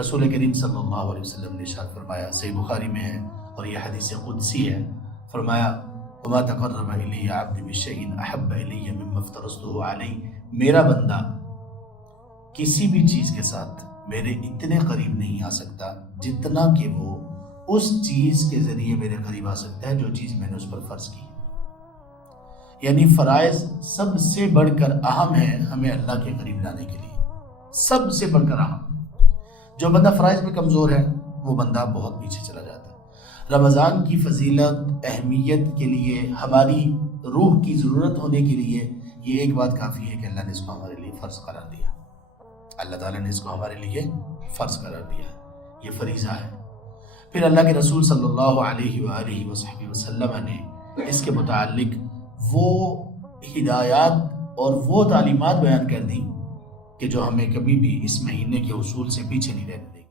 رسول کریم صلی اللہ علیہ وسلم نے ارشاد فرمایا، صحیح بخاری میں ہے اور یہ حدیث قدسی ہے، فرمایا وما تقرب الی عبدی بشیء احب الی مما افترضته علیہ، میرا بندہ کسی بھی چیز کے ساتھ میرے اتنے قریب نہیں آ سکتا جتنا کہ وہ اس چیز کے ذریعے میرے قریب آ سکتا ہے جو چیز میں نے اس پر فرض کی۔ یعنی فرائض سب سے بڑھ کر اہم ہے ہمیں اللہ کے قریب لانے کے لیے، سب سے بڑھ کر اہم۔ جو بندہ فرائض میں کمزور ہے وہ بندہ بہت پیچھے چلا جاتا ہے۔ رمضان کی فضیلت، اہمیت کے لیے، ہماری روح کی ضرورت ہونے کے لیے یہ ایک بات کافی ہے کہ اللہ نے اس کو ہمارے لیے فرض قرار دیا، اللہ تعالیٰ نے اس کو ہمارے لیے فرض قرار دیا، یہ فریضہ ہے۔ پھر اللہ کے رسول صلی اللہ علیہ وآلہ وصحبہ وسلم نے اس کے متعلق وہ ہدایات اور وہ تعلیمات بیان کر دیں کہ جو ہمیں کبھی بھی اس مہینے کے حصول سے پیچھے نہیں رہنے دیں گے۔